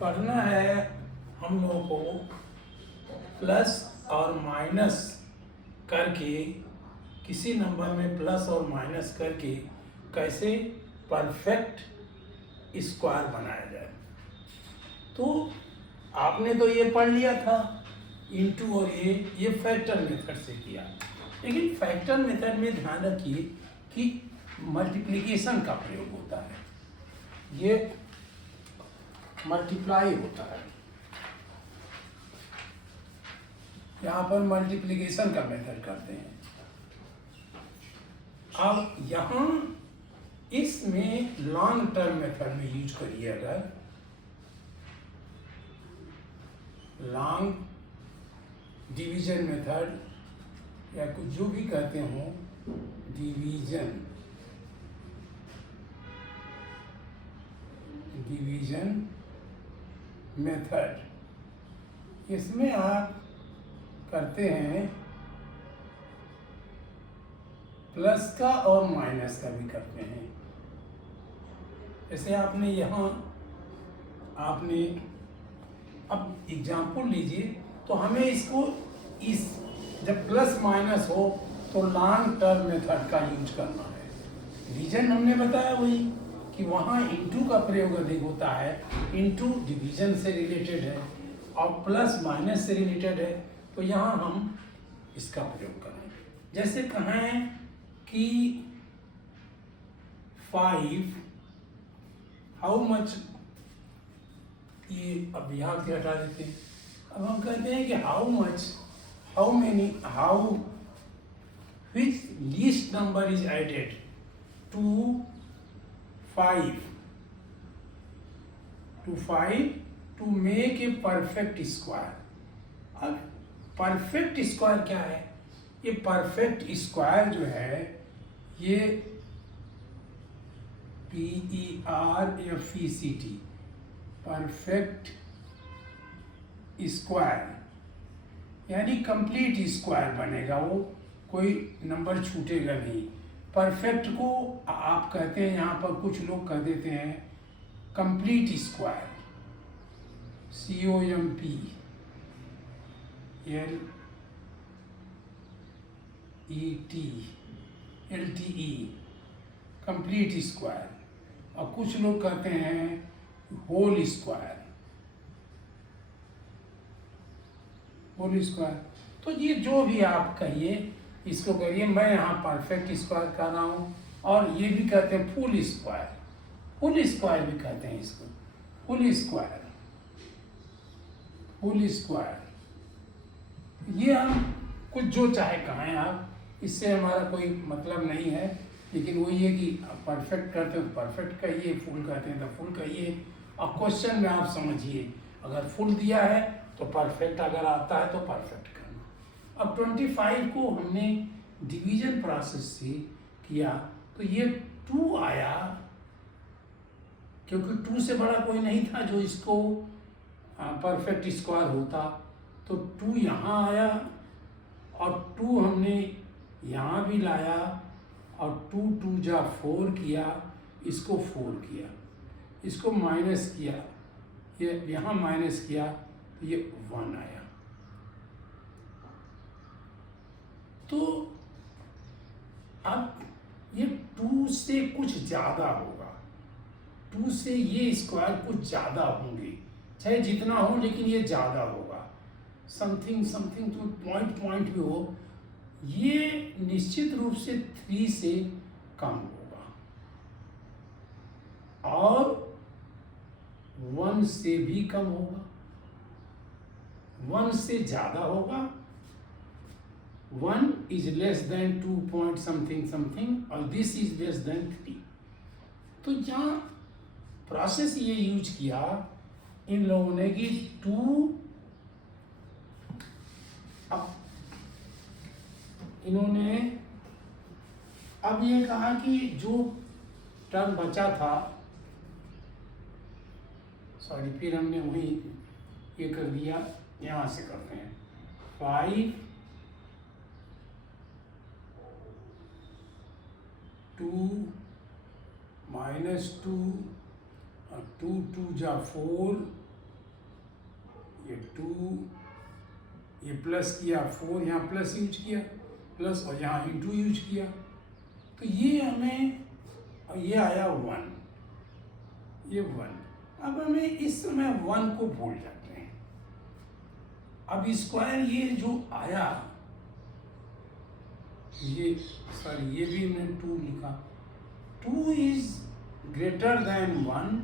पढ़ना है हम लोगों को प्लस और माइनस करके, किसी नंबर में प्लस और माइनस करके कैसे परफेक्ट स्क्वायर बनाया जाए। तो आपने तो ये पढ़ लिया था इनटू, और ये फैक्टर मेथड से किया, लेकिन फैक्टर मेथड में ध्यान रखिए कि मल्टीप्लिकेशन का प्रयोग होता है, ये मल्टीप्लाई होता है, यहाँ पर मल्टीप्लिकेशन का मेथड करते हैं। अब यहाँ इसमें लॉन्ग टर्म मेथड में यूज करिए, अगर लॉन्ग डिवीजन मेथड या कुछ जो भी कहते हो, डिवीजन मेथड, इसमें आप करते हैं प्लस का और माइनस का भी करते हैं। जैसे आपने यहाँ आपने अब एग्जाम्पल लीजिए, तो हमें इसको इस जब प्लस माइनस हो तो लॉन्ग टर्म मेथड का यूज करना है। रीजन हमने बताया वही कि वहाँ इनटू का प्रयोग अधिक होता है, इनटू डिवीजन से रिलेटेड है और प्लस माइनस से रिलेटेड है, तो यहाँ हम इसका प्रयोग करेंगे। जैसे कहें कि 5 हाउ मच, ये अब यहाँ से हटा देते हैं। अब हम कहते हैं कि how many, which least number is added to 5 to make a perfect square। अब परफेक्ट स्क्वायर क्या है? ये परफेक्ट स्क्वायर जो है ये PERFECT, परफेक्ट स्क्वायर यानी कंप्लीट स्क्वायर बनेगा, वो कोई नंबर छूटेगा नहीं। परफेक्ट को आप कहते हैं, यहाँ पर कुछ लोग कह देते हैं complete square, COMPLETE, complete square, और कुछ लोग कहते हैं होल स्क्वायर। तो ये जो भी आप कहिए इसको करिए। मैं यहाँ परफेक्ट स्क्वायर कर रहा हूँ, और ये भी कहते हैं फुल स्क्वायर भी कहते हैं इसको, फुल स्क्वायर। ये हम कुछ जो चाहे कहें आप, इससे हमारा कोई मतलब नहीं है, लेकिन वही है कि परफेक्ट करते हैं तो परफेक्ट कहिए, फुल कहते हैं तो फुल कहिए। और क्वेश्चन में आप समझिए, अगर फुल दिया है तो परफेक्ट, अगर आता है तो परफेक्ट करना। अब 25 को हमने डिवीजन प्रोसेस से किया तो ये 2 आया, क्योंकि 2 से बड़ा कोई नहीं था जो इसको परफेक्ट स्क्वायर होता, तो 2 यहाँ आया और 2 हमने यहाँ भी लाया, और 2 2 जा 4 किया, इसको 4 किया, इसको माइनस किया, ये यहाँ माइनस किया तो ये 1 आया। तो अब ये 2 से कुछ ज़्यादा होगा, 2 से ये स्क्वायर कुछ ज़्यादा होंगे, चाहे जितना हो लेकिन ये ज़्यादा होगा, समथिंग तो पॉइंट भी हो, ये निश्चित रूप से 3 से कम होगा, और 1 से भी कम होगा, 1 से ज़्यादा होगा, 1 is less than 2 point something और this is less than 3। तो यहाँ प्रोसेस ये यूज किया इन लोगों ने कि 2, अब इन्होंने अब ये कहा कि जो टर्म बचा था, सॉरी, फिर हमने वही ये कर दिया, यहाँ से करते हैं 5 2 -2 और 2 2 जा 4 ये 2, ये प्लस किया 4, यहाँ प्लस यूज किया प्लस, और यहाँ इंटू यूज किया, तो ये हमें, और ये आया 1, ये 1। अब हमें इस समय 1 को भूल जाते हैं। अब स्क्वायर ये जो आया, ये सॉरी ये भी हमने 2 लिखा, 2 is greater than 1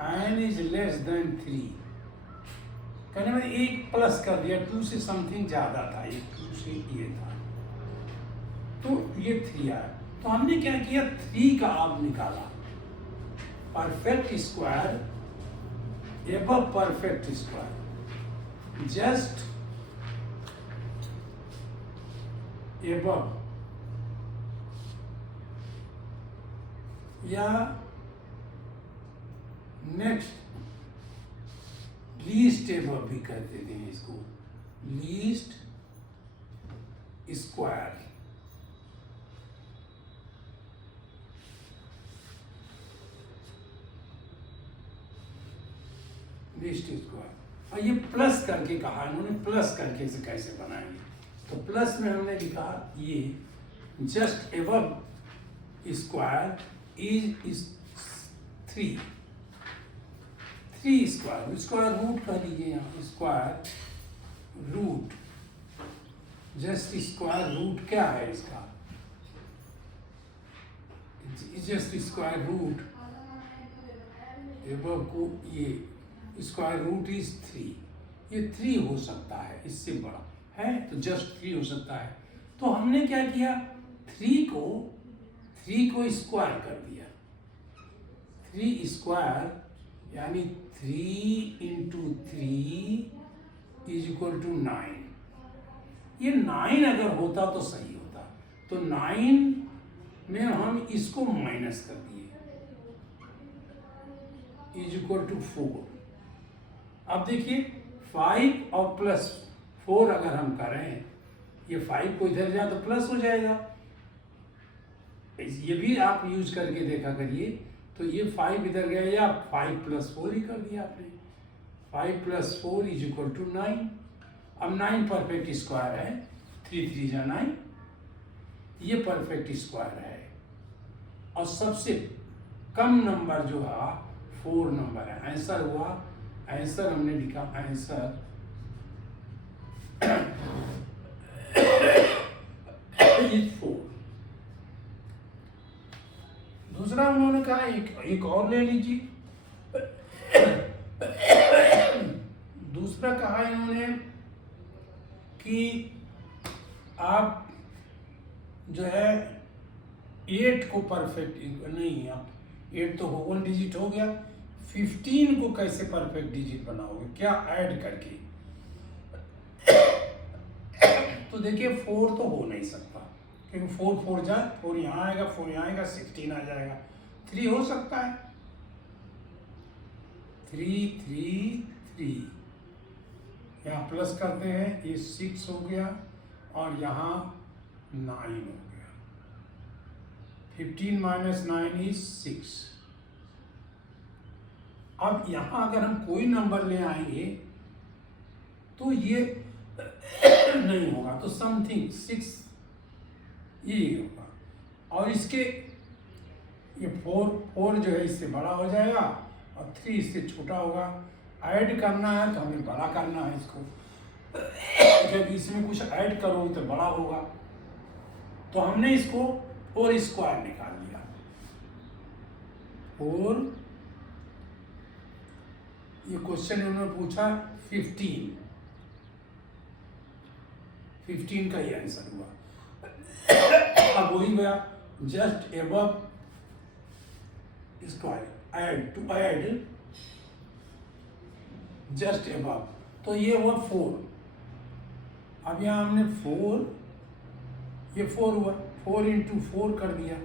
and is less than 3। कहने में एक प्लस कर दिया, 2 से समथिंग ज्यादा था, ये 2 से ये था, तो ये 3 आया। तो हमने क्या किया, 3 का आप निकाला, perfect square above perfect square, just above या नेक्स्ट, लीस्ट एबव भी कर देते हैं इसको, लीस्ट स्क्वायर। लीस्ट स्क्वायर, और ये प्लस करके कहा इन्होंने, प्लस करके इसे कैसे बनाएंगे, तो प्लस में हमने लिखा ये just above square is 3 square, square root कर लीजिए यहाँ, square root, just square root क्या है इसका, जस्ट स्क्वायर रूट एबव को, ये स्क्वायर रूट इज 3, ये 3 हो सकता है, इससे बड़ा है तो जस्ट 3 हो सकता है। तो हमने क्या किया, 3 को स्क्वायर कर दिया, 3 स्क्वायर यानी 3 इंटू 3 इज इक्वल टू 9। ये 9 अगर होता तो सही होता, तो 9 में हम इसको माइनस कर दिए, इज इक्वल टू 4। अब देखिए 5 और प्लस 4 अगर हम करें, ये 5 को इधर जाए तो प्लस हो जाएगा, ये भी आप यूज करके देखा करिए, तो ये 5 इधर गया, या 5 प्लस 4 ही कर दिया आपने, 5 प्लस 4 इज इक्वल टू 9। अब 9 परफेक्ट स्क्वायर है, 3 3 जा 9, ये परफेक्ट स्क्वायर है, और सबसे कम नंबर जो है 4 नंबर है, आंसर हुआ, आंसर हमने लिखा, आंसर इज 4। दूसरा उन्होंने कहा एक और ले लीजिए, दूसरा कहा इन्होंने कि आप जो है 8 को परफेक्ट नहीं, आप 8 तो 1 डिजिट हो गया, 15 को कैसे परफेक्ट डिजिट बनाओगे, क्या ऐड करके, तो देखिए 4 तो हो नहीं सकता, क्योंकि 4 4 जाए, 4 यहाँ आएगा, 4 यहाँ आएगा, 16 आ जाएगा, 3 हो सकता है, 3 3 3, यहाँ प्लस करते हैं, ये 6 हो गया, और यहाँ 9 हो गया, 15 माइनस 9 इज 6। अब यहाँ अगर हम कोई नंबर ले आएंगे तो ये नहीं होगा, तो समथिंग 6 ये होगा, और इसके ये 4 जो है इससे बड़ा हो जाएगा, और 3 इससे छोटा होगा। ऐड करना है तो हमें बड़ा करना है इसको, जब इसमें कुछ ऐड करो तो बड़ा होगा, तो हमने इसको 4 स्क्वायर निकाल लिया, 4, ये क्वेश्चन उन्होंने पूछा 15 का ये आंसर हुआ। अब वही गया, just above square, add to add just above, तो ये हुआ 4। अब यहाँ हमने 4, ये 4 हुआ, 4 इंटू 4 कर दिया,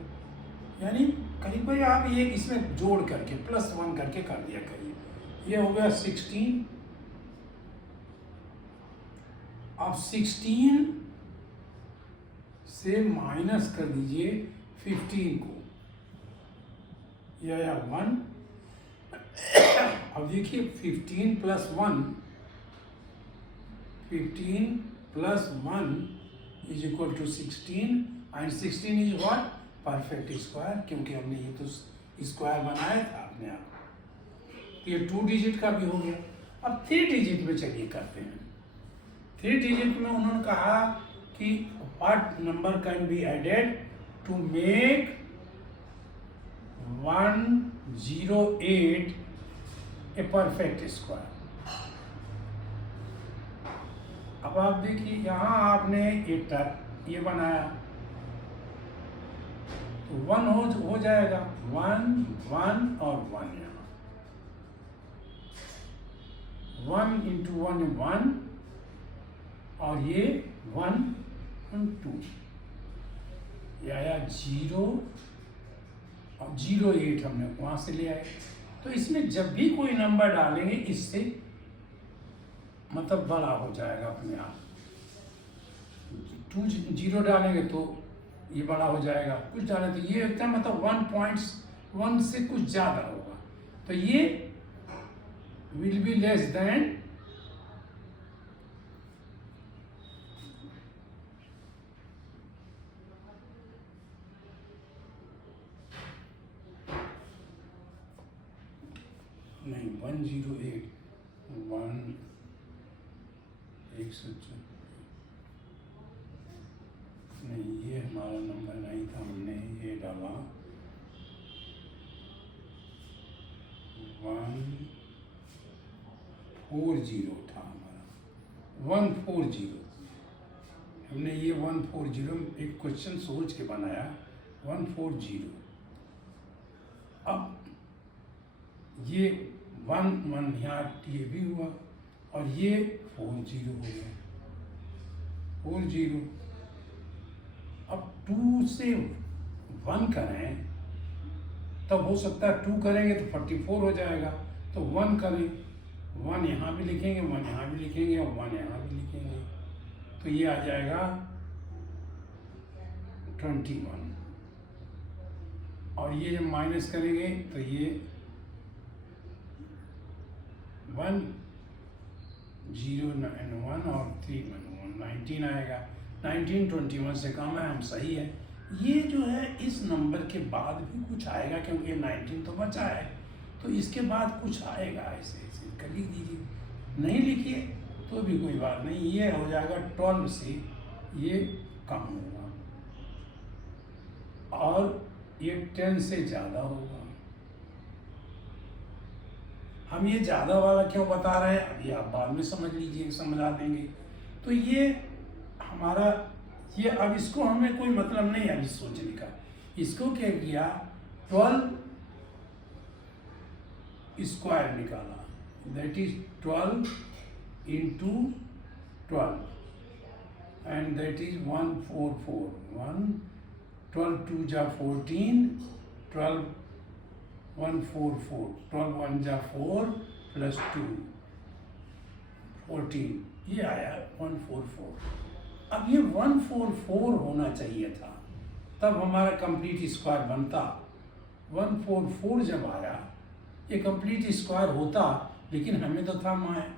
यानी कहीं पर आप ये इसमें जोड़ करके +1 करके कर दिया करिए, ये हो गया 16। अब 16 से माइनस कर दीजिए 15 को, यह 1। अब देखिए 15 + 1 15 plus 1 is equal to 16 and 16 is what? Perfect square, क्योंकि हमने ये तो स्क्वायर बनाया था अपने आप। तो ये 2 डिजिट का भी हो गया। अब 3 डिजिट में चलिए करते हैं। 3 डिजिट में उन्होंने कहा कि what number can be added to make 108 a perfect square. अब आप देखिए यहाँ आपने ये बनाया तो 1 हो जाएगा, 1 1 और 1 यहाँ 1 into 1 1 और ये 1 and 2 ये आया 0 और 08 हमने वहाँ से ले आए। तो इसमें जब भी कोई नंबर डालेंगे इससे मतलब बड़ा हो जाएगा अपने आप। 2 0 डालेंगे तो ये बड़ा हो जाएगा, कुछ डाले तो ये होता है मतलब 1.1 से कुछ ज़्यादा होगा, तो ये विल बी लेस देन नहीं 108 नहीं, ये हमारा नंबर नहीं था, हमने ये डाला 140 था हमारा 140। हमने ये 140 एक क्वेश्चन सोच के बनाया 140। अब ये 1 1 यहाँ ये भी हुआ और ये 40 हो गया 40। अब 2 से 1 करें तब हो सकता है 2 करेंगे तो 44 हो जाएगा, तो 1 करें 1 यहाँ भी लिखेंगे 1 यहाँ भी लिखेंगे और 1 यहाँ भी लिखेंगे, तो ये आ जाएगा 21। और ये जब माइनस करेंगे तो ये 1 0 9 1 और 3 19 आएगा। 19 21 से कम है, हम सही है। ये जो है इस नंबर के बाद भी कुछ आएगा क्योंकि 19 तो बचा है, तो इसके बाद कुछ आएगा, ऐसे ऐसे कर लिख दीजिए, नहीं लिखिए तो भी कोई बात नहीं। ये हो जाएगा 12 से ये कम होगा और ये 10 से ज़्यादा होगा। हम ये ज़्यादा वाला क्यों बता रहे हैं अभी आप बाद में समझ लीजिए, समझा देंगे। तो ये हमारा ये अब इसको हमें कोई मतलब नहीं है अभी सोचने का। इसको क्या किया 12 स्क्वायर निकाला, that is 12 into 12 and that is 144 1 12 2 जा 14 12 144 12 1 जा 4 plus 2 14 ये आया 144। अब ये 144 होना चाहिए था तब हमारा कंप्लीट स्क्वायर बनता। 144 जब आया ये कंप्लीट स्क्वायर होता, लेकिन हमें तो था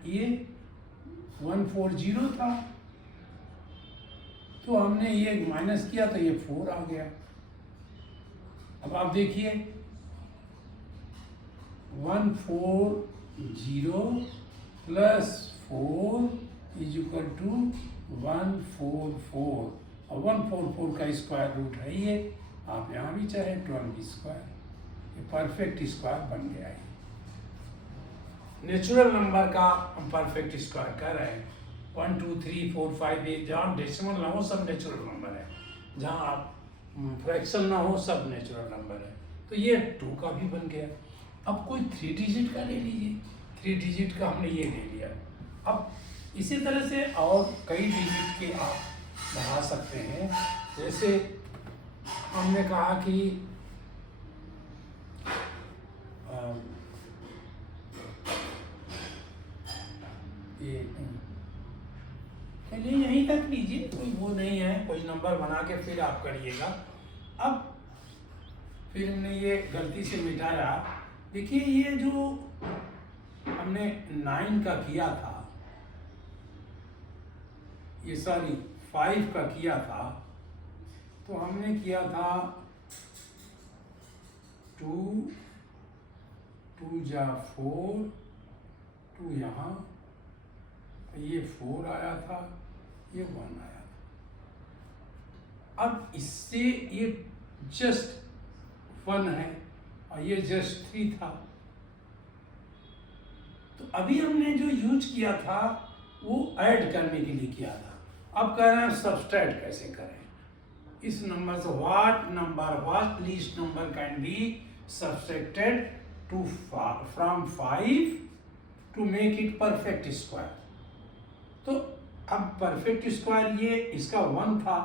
ये 140 था, तो हमने ये माइनस किया तो ये 4 आ गया। अब आप देखिए 140 प्लस 4 इज इक्वल टू 144 और 144 का स्क्वायर रूट है ये, आप यहाँ भी चाहे 12 स्क्वायर, ये परफेक्ट स्क्वायर बन गया है। नेचुरल नंबर का हम परफेक्ट स्क्वायर कर रहे हैं। 1 2 3 4 5 8 जहाँ डेसिमल ना हो सब नेचुरल नंबर है, जहाँ आप फ्रैक्शन ना हो सब नेचुरल नंबर है। तो ये 2 का भी बन गया। अब कोई 3 डिजिट का ले लीजिए, 3 डिजिट का हमने ये ले लिया। अब इसी तरह से और कई डिजिट के आप बढ़ा सकते हैं। जैसे हमने कहा कि चलिए यहीं तक लीजिए, कोई वो नहीं है, कोई नंबर बना के फिर आप करिएगा। अब फिर हमने ये गलती से मिटाया। देखिए ये जो हमने 9 का किया था ये सॉरी 5 का किया था, तो हमने किया था 2 2 जा 4, 2 यहाँ, ये 4 आया था, ये 1 आया था। अब इससे ये जस्ट 1 है और ये जस्ट 3 था। तो अभी हमने जो यूज किया था वो ऐड करने के लिए किया था। अब कह रहे हैं सब्सट्रैक्ट कैसे करें इस नंबर से। What least number can be subtracted to from 5 to make it perfect square. तो अब परफेक्ट स्क्वायर, ये इसका 1 था,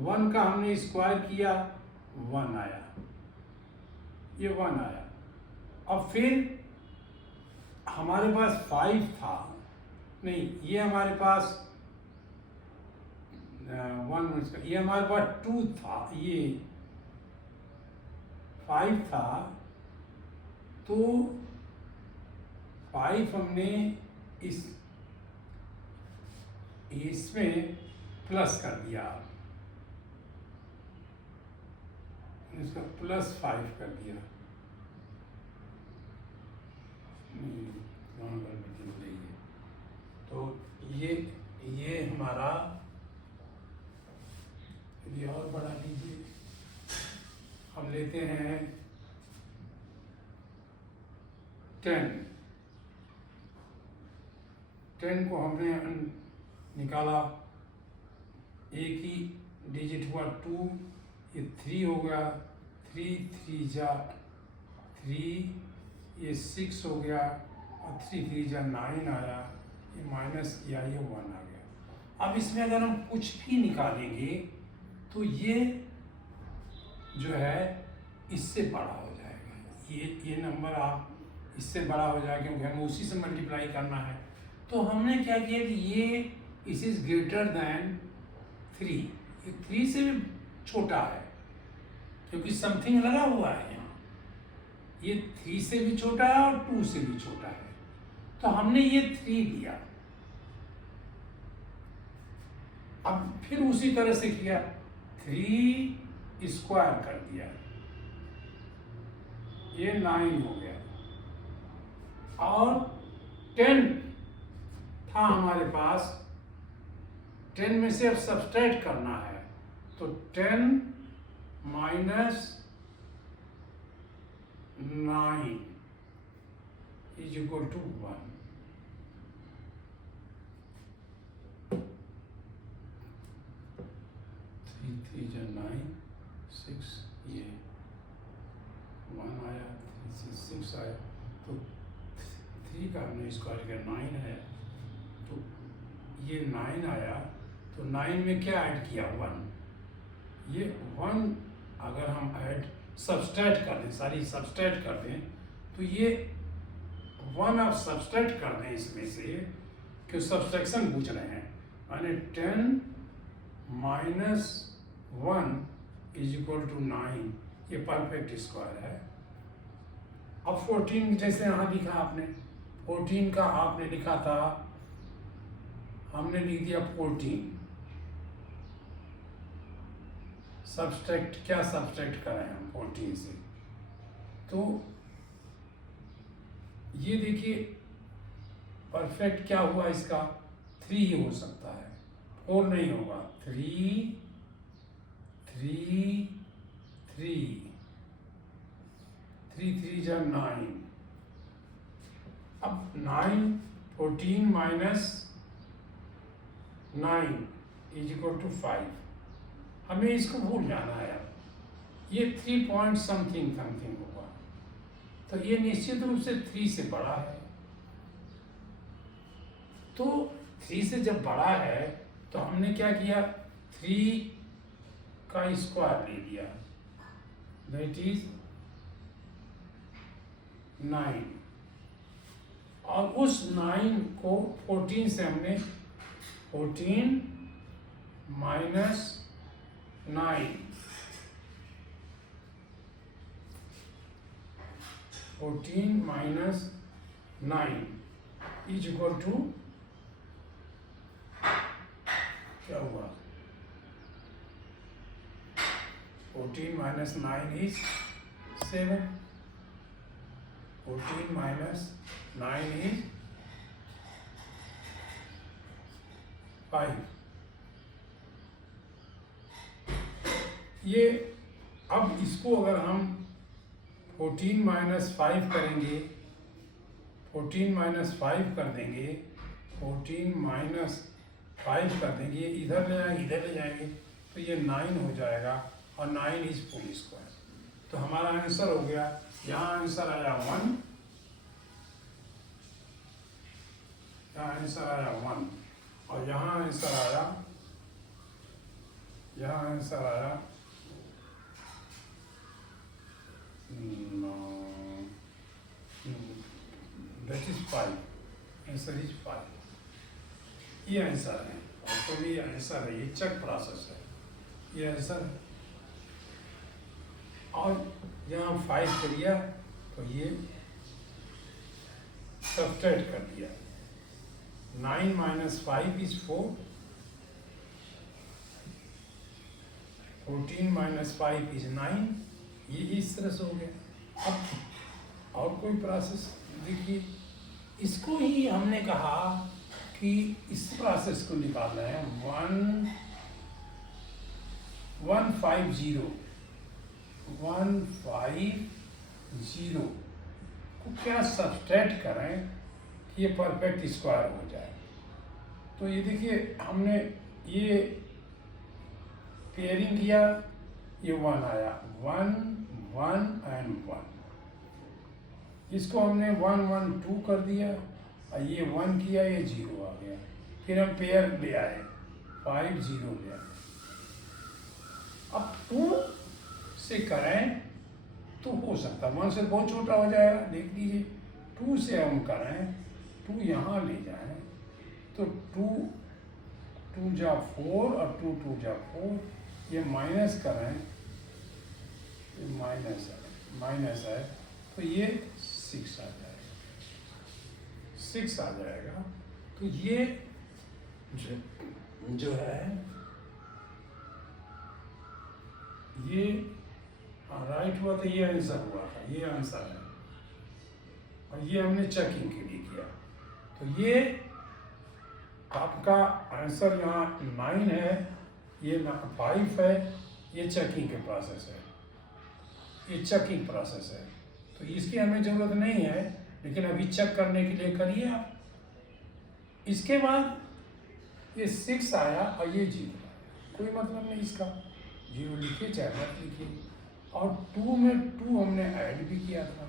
1 का हमने स्क्वायर किया, 1 आया, ये 1 आया। अब फिर हमारे पास 5 था, नहीं ये हमारे पास 1, ये हमारे पास 2 था, ये 5 था, तो 5 हमने इसमें प्लस कर दिया, इसका +5 कर दिया। तो ये हमारा, ये और बढ़ा लीजिए, हम लेते हैं 10 को हमने निकाला, एक ही डिजिट हुआ 2, ये 3 हो गया, 3 3 जा 3, ये 6 हो गया और 3 3 जा 9 आया, ये माइनस किया, ये 1 आ गया। अब इसमें अगर हम कुछ भी निकालेंगे तो ये जो है इससे बड़ा हो जाएगा, ये नंबर आप इससे बड़ा हो जाएगा, क्योंकि हमें उसी से मल्टीप्लाई करना है। तो हमने क्या किया कि ये इस इज ग्रेटर दैन 3, ये 3 से भी छोटा है, क्योंकि समथिंग लगा हुआ है यहाँ, ये 3 से भी छोटा है और 2 से भी छोटा है, तो हमने ये 3 लिया। अब फिर उसी तरह से किया, 3 स्क्वायर कर दिया, ये 9 हो गया, और 10 था हमारे पास, 10 में से अब सब्सट्रैक्ट करना है, तो 10 minus 9 is equal to 1। Three जा 9, 6, ये 1 आया, 3 से 6 आया, तो 3 का हमने स्क्वायर किया, 9 है, तो ये 9 आया, तो 9 में क्या ऐड किया, 1। ये 1 अगर हम ऐड सब्सट्रैक्ट कर दें, सारी सब्सट्रैक्ट कर दें, तो ये 1 आप सब्सट्रैक्ट कर दें इसमें से, कि सब्सट्रैक्शन पूछ रहे हैं, यानी 10 माइनस 1 इज इक्वल टू 9, ये परफेक्ट स्क्वायर है। अब 14 जैसे यहाँ लिखा आपने, 14 का आपने लिखा था, हमने लिख दिया 14। सब्सट्रैक्ट, क्या सब्सट्रैक्ट करें हम 14 से, तो ये देखिए परफेक्ट क्या हुआ इसका, 3 ही हो सकता है, 4 नहीं होगा। 3 3 3 3 3 जा 9, अब 9 14 माइनस 9 इज इक्वल टू 5, हमें इसको भूल जाना है, ये 3 पॉइंट समथिंग होगा, तो ये निश्चित रूप से 3 से बड़ा है। तो 3 से जब बड़ा है तो हमने क्या किया, 3 का स्क्वायर ले लिया, दैट इज 9, और उस 9 को 14 से हमने 14 minus 9, 14 minus 9 is equal to क्या हुआ? 14 minus 9 is 7. 14 minus 9 is 5. ये अब इसको अगर हम 14 minus 5 करेंगे, 14 minus 5 कर देंगे, 14 minus 5 कर देंगे, इधर ले जाएंगे तो ये 9 हो जाएगा और 9 इज फुल स्क्वायर। तो हमारा आंसर हो गया, यहाँ आंसर आया 1, यहाँ आंसर आया 1 और यहाँ आंसर आया, यहाँ आंसर आया that is 5. Answer is 5। ये आंसर है, और तो भी आंसर है, ये चेक प्रोसेस है, ये आंसर है। और यहाँ 5 कर दिया तो ये सब्ट्रैक्ट कर दिया, 9 minus 5 is 4, 14 minus 5 is 9। ये इस तरह से हो गया। अब और कोई प्रोसेस देखिए, इसको ही हमने कहा कि इस प्रोसेस को निकालना है 150 को क्या सब्ट्रैक्ट करें कि ये परफेक्ट स्क्वायर हो जाए। तो ये देखिए, हमने ये पेयरिंग किया, ये 1 आया, 1 1 and 1। इसको हमने 1 1 2 कर दिया और ये 1 किया, ये 0 आ गया। फिर हम पेयर ले आए, 5 0 ले आए। अब 2 से करें तो हो सकता है 1 से बहुत छोटा हो जाएगा, देख लीजिए। 2 से हम करें, 2 यहाँ ले जाएं तो 2 2 जा 4 और 2 2 जा 4, ये माइनस करें, ये माइनस है तो ये 6 आ जाएगा, 6 आ जाएगा। तो ये जो है ये राइट हुआ, तो ये आंसर हुआ था, ये आंसर है। और ये हमने चेकिंग के लिए किया, तो ये आपका आंसर यहाँ 9 है, ये 5 है, ये चेकिंग के प्रोसेस है, ये चेकिंग प्रोसेस है। तो इसकी हमें ज़रूरत नहीं है, लेकिन अभी चेक करने के लिए करिए आप। इसके बाद ये 6 आया और ये 0 आया, कोई मतलब नहीं इसका, 0 लिखिए चाहे मत लिखिए। और 2 में 2 हमने ऐड भी किया था,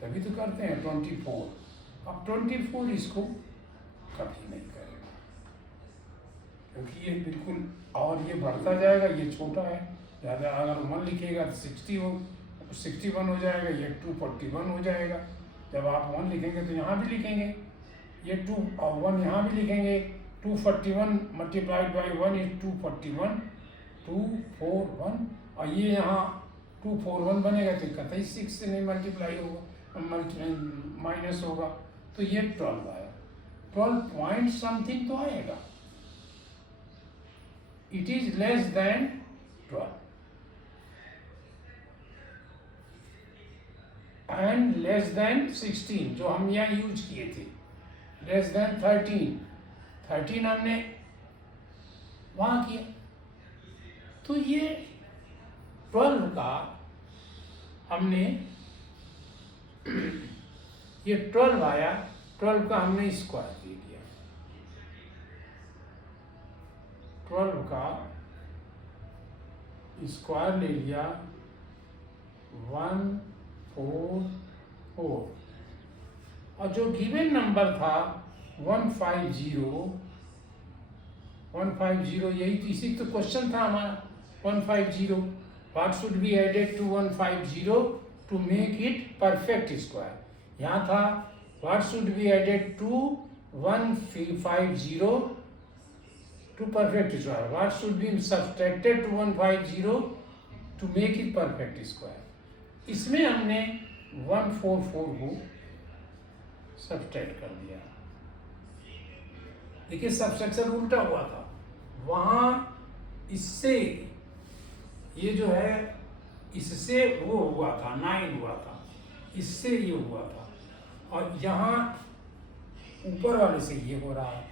तभी तो करते हैं 24। अब 24 इसको कभी नहीं करेगा, क्योंकि ये बिल्कुल, और ये बढ़ता जाएगा, ये छोटा है, ज़्यादा अगर 1 लिखेगा तो 61 हो जाएगा, ये 241 हो जाएगा। जब आप 1 लिखेंगे तो यहाँ भी लिखेंगे, ये 2 और 1 यहाँ भी लिखेंगे, 241 मल्टीप्लाइड बाई 1 इज 241, 241, और ये यहाँ 241 बनेगा तो कतई 6 से नहीं मल्टीप्लाई होगा, माइनस होगा, तो ये 12 आया, 12 पॉइंट समथिंग तो आएगा। It is less than 12 and less than 16 जो हम यहाँ यूज किए थे, लेस देन 13 हमने वहाँ किया। तो ये 12 का हमने ये 12 आया, 12 का हमने स्क्वायर दे दिया, 12 का स्क्वायर ले लिया, 144, और जो गिवन नंबर था 150, यही इसी तो क्वेश्चन था हमारा 150, what should be added to 150 to make it perfect square. यहाँ था what should be added to 150 to perfect square, what should be subtracted to 150 to make it perfect square. इसमें हमने 144 को सब्सट्रैक्ट कर दिया, देखिए सब्सट्रैक्शन उल्टा हुआ था, वहाँ इससे ये जो है इससे वो हुआ था 9 हुआ था, इससे ये हुआ था, और यहाँ ऊपर वाले से ये हो रहा है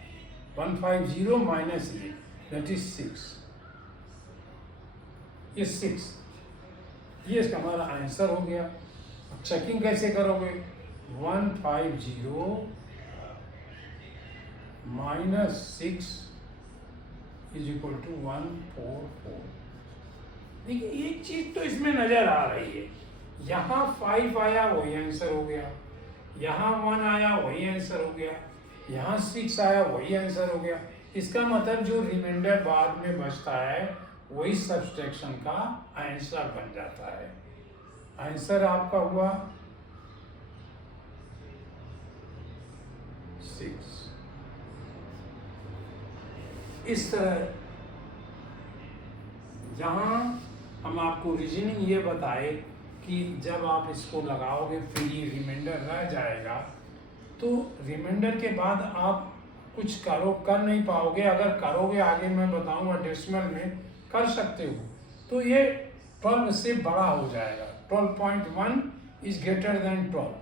150 माइनस ये दैट इज 6, ये 6, ये इसका हमारा आंसर हो गया। चेकिंग कैसे करोगे? 150 माइनस 6 इज इक्वल टू 144। देखिए एक चीज तो इसमें नजर आ रही है, यहाँ 5 आया वही आंसर हो गया, यहाँ 1 आया वही आंसर हो गया, यहाँ 6 आया वही आंसर हो गया। इसका मतलब जो रिमाइंडर बाद में बचता है वही सब्सट्रैक्शन का आंसर बन जाता है। आंसर आपका हुआ 6। इस तरह जहाँ हम आपको रीजनिंग ये बताए कि जब आप इसको लगाओगे फिर ये रिमाइंडर रह जाएगा, तो रिमाइंडर के बाद आप कुछ कर नहीं पाओगे। अगर करोगे, आगे मैं बताऊंगा डेसिमल में कर सकते हो, तो ये 12 से बड़ा हो जाएगा। 12.1 इज ग्रेटर देन 12,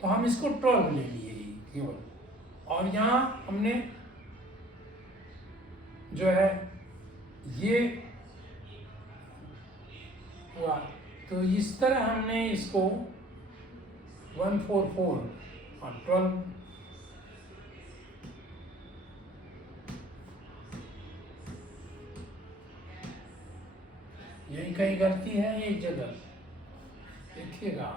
तो हम इसको 12 ले लिए केवल, और यहाँ हमने जो है ये हुआ, तो इस तरह हमने इसको 144 और 12 यही कहीं गलती है एक जगह, देखिएगा।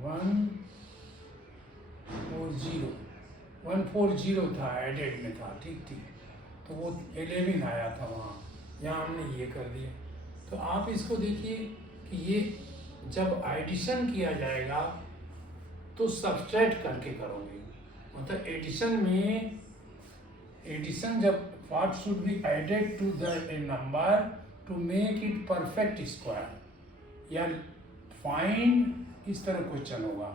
वन 140 था, एडेड में था, ठीक, तो वो 11 आया था वहाँ, यहाँ हमने ये कर दिया। तो आप इसको देखिए कि ये जब एडिशन किया जाएगा तो सब्सट्रैक्ट करके करोगे, मतलब एडिशन जब what should be added to the number to make it perfect square, या फाइंड इस तरह क्वेश्चन होगा,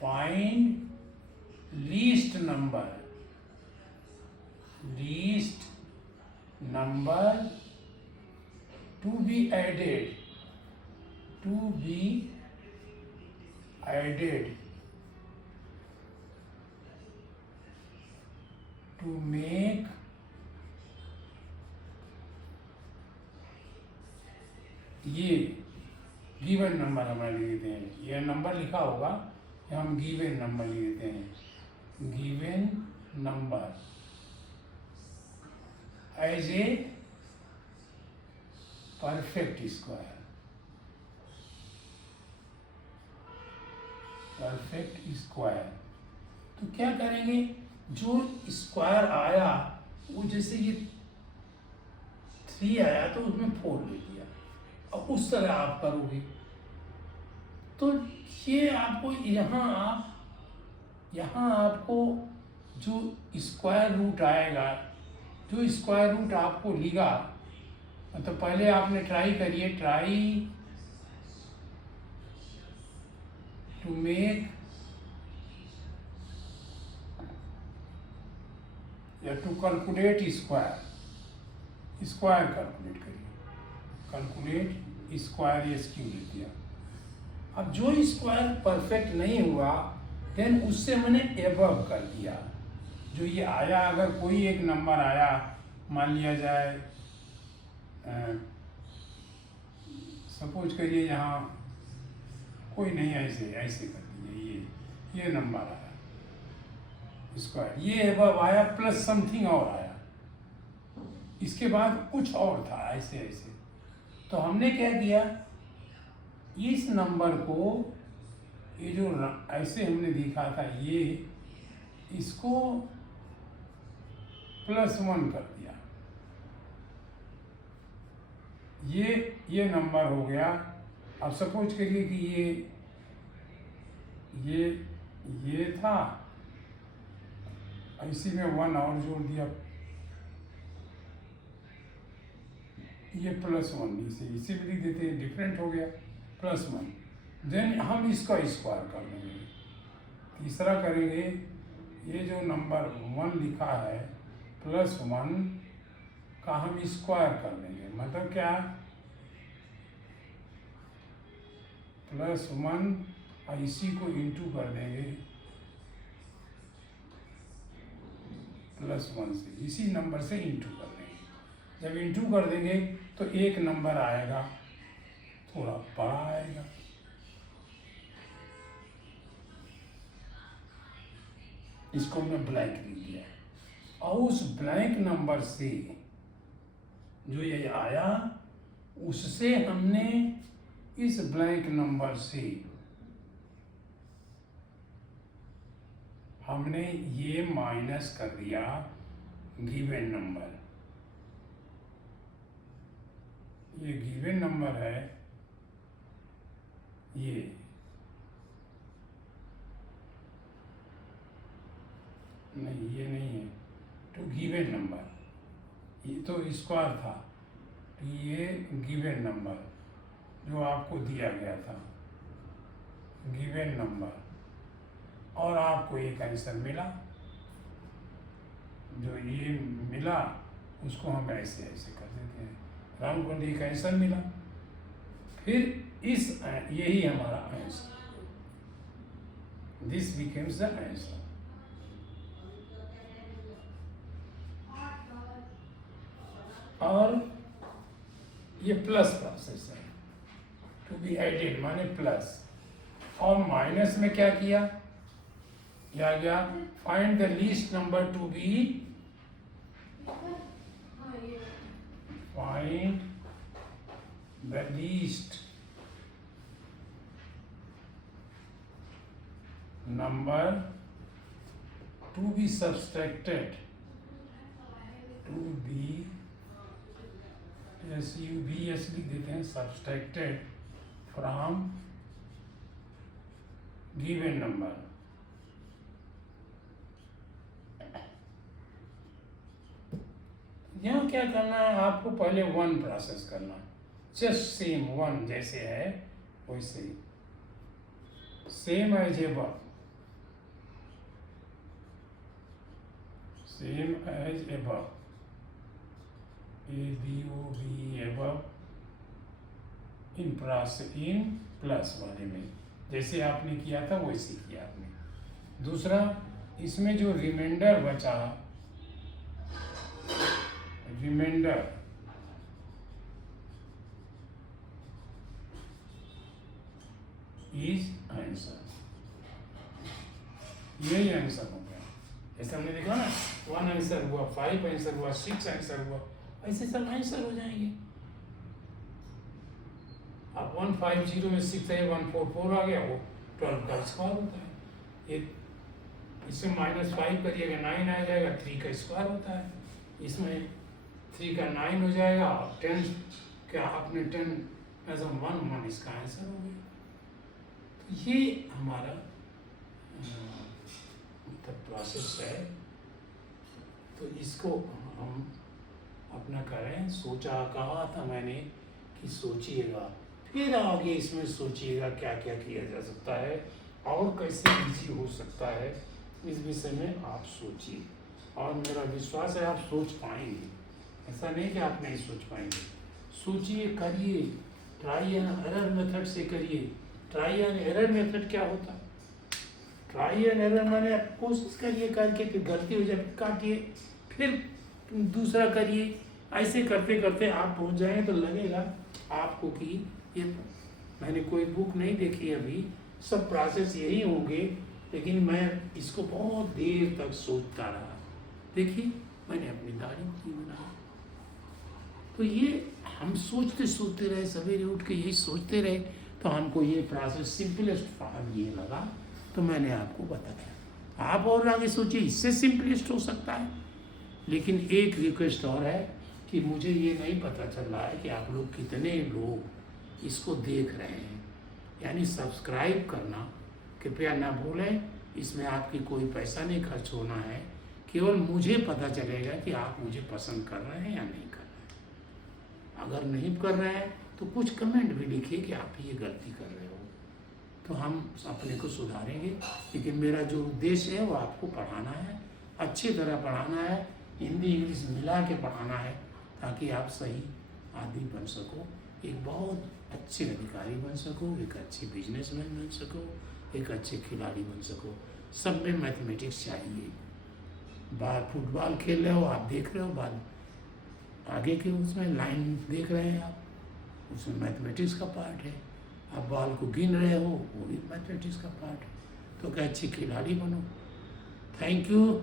find least number to be added to make ये गिवन नंबर हमारे लिख देते हैं, ये नंबर लिखा होगा, हम गिवन नंबर लिख देते हैं, given number as a perfect square, तो क्या करेंगे, जो स्क्वायर आया वो जैसे ये 3 आया तो उसमें 4 ले लिया, अब उस तरह आप करोगे। तो ये आपको यहाँ आपको जो स्क्वायर रूट आएगा, जो स्क्वायर रूट आपको लिखा, मतलब पहले आपने ट्राई करिए, ट्राई टू मेक या टू कैलकुलेट स्क्वायर कैलकुलेट करिए, कैलकुलेट स्क्वायर एस क्यू लिख दिया। अब जो स्क्वायर परफेक्ट नहीं हुआ देन उससे मैंने एबव कर दिया, जो ये आया, अगर कोई एक नंबर आया, मान लिया जाए सपोज करिए यहाँ कोई नहीं, ऐसे कर दीजिए, ये नंबर आया स्क्वायर, ये एबव आया प्लस समथिंग और आया, इसके बाद कुछ और था, ऐसे तो हमने क्या किया, इस नंबर को, ये जो ऐसे हमने देखा था, ये इसको +1 कर दिया, ये नंबर हो गया। अब सपोज करिए कि ये था, इसी में 1 और जोड़ दिया, ये +1, इसे भी लिख देते हैं, डिफरेंट हो गया +1। देन हम इसका स्क्वायर कर लेंगे। तीसरा करेंगे, ये जो नंबर 1 लिखा है +1 का हम स्क्वायर कर लेंगे। मतलब क्या, +1 और इसी को इंटू कर देंगे +1 से, इसी नंबर से इंटू कर देंगे। जब इंटू कर देंगे तो एक नंबर आएगा, थोड़ा बड़ा आएगा। इसको हमने ब्लैंक लिख दिया और उस ब्लैंक नंबर से जो ये आया उससे हमने इस ब्लैंक नंबर से हमने ये माइनस कर दिया गिवन नंबर। ये गिवन नंबर है, ये नहीं, ये नहीं है, टू गिवन नंबर, ये तो स्क्वायर था, तो ये गिवन नंबर जो आपको दिया गया था, गिवन नंबर, और आपको एक आंसर मिला। जो ये मिला उसको हम ऐसे ऐसे कर देते हैं, राउंड कर दिए, एक आंसर मिला। फिर इस यही हमारा आंसर, दिस बिकम्स द आंसर। और ये प्लस प्रोसेस है, टू बी एडेड माने प्लस, और माइनस में क्या किया, क्या गया, find the least number to be, find the least number to be subtracted, to be SUBS लिख देते हैं, सब्सट्रैक्टेड फ्रॉम गिवन नंबर। यहाँ क्या करना है आपको, पहले 1 प्रोसेस करना, जस्ट सेम 1 जैसे है वैसे ही, same as above, same as above, ABOB above, इन प्लस वाले में जैसे आपने किया था वैसे किया आपने। दूसरा, इसमें जो रिमाइंडर बचा, रिमाइंडर इज आंसर, यही आंसर हो गया। जैसे हमने देखा ना, 1 आंसर हुआ, 5 आंसर हुआ, 6 आंसर हुआ, ऐसे सब आंसर हो जाएंगे। अब 150 में 6 है, 144 आ गया, वो 12 का स्क्वायर होता है। ये इसमें -5 करिएगा 9 आ जाएगा, 3 का स्क्वायर होता है। इसमें 3 का 9 हो जाएगा, और 10 का आपने 10 एज अ 1 इसका आंसर हो गया। तो ये हमारा प्रोसेस है। तो इसको हम अपना करें, सोचा, कहा था मैंने कि सोचिएगा, फिर आगे इसमें सोचिएगा क्या क्या किया जा सकता है और कैसे इजी हो सकता है, इस विषय में आप सोचिए। और मेरा विश्वास है आप सोच पाएंगे, ऐसा नहीं कि आप नहीं सोच पाएंगे। सोचिए, करिए, ट्राई एंड एरर मेथड से करिए। ट्राई एंड एरर मेथड क्या होता है? ट्राई एंड एरर माने आप कोशिश करिए, करके फिर गलती हो जाए फिर काटिए, फिर दूसरा करिए, ऐसे करते करते आप पहुंच जाएंगे। तो लगेगा आपको कि ये, मैंने कोई बुक नहीं देखी अभी, सब प्रोसेस यही होंगे, लेकिन मैं इसको बहुत देर तक सोचता रहा। देखिए, मैंने अपनी दाढ़ी की बनाई। तो ये हम सोचते सोचते रहे, सवेरे उठ के यही सोचते रहे, तो हमको ये प्रोसेस सिंपलेस्ट फॉर्म ये लगा, तो मैंने आपको बताया। आप और आगे सोचिए, इससे सिंपलेस्ट हो सकता है। लेकिन एक रिक्वेस्ट और है कि मुझे ये नहीं पता चल रहा है कि आप लोग कितने लोग इसको देख रहे हैं, यानी सब्सक्राइब करना कृपया ना भूलें। इसमें आपकी कोई पैसा नहीं खर्च होना है, केवल मुझे पता चलेगा कि आप मुझे पसंद कर रहे हैं या नहीं कर रहे हैं। अगर नहीं कर रहे हैं तो कुछ कमेंट भी लिखिए कि आप ये गलती कर रहे हो, तो हम अपने को सुधारेंगे। लेकिन मेरा जो उद्देश्य है वो आपको पढ़ाना है, अच्छी तरह पढ़ाना है, हिंदी इंग्लिश मिला के पढ़ाना है, ताकि आप सही आदमी बन सको, एक बहुत अच्छे अधिकारी बन सको, एक अच्छे बिजनेसमैन बन सको, एक अच्छे खिलाड़ी बन सको। सब में मैथमेटिक्स चाहिए। फुटबॉल खेल रहे हो आप, देख रहे हो बाल आगे के उसमें लाइन देख रहे हैं आप, उसमें मैथमेटिक्स का पार्ट है। आप बॉल को गिन रहे हो, वो भी मैथमेटिक्स का पार्ट है। तो क्या अच्छे खिलाड़ी बनो। Thank you.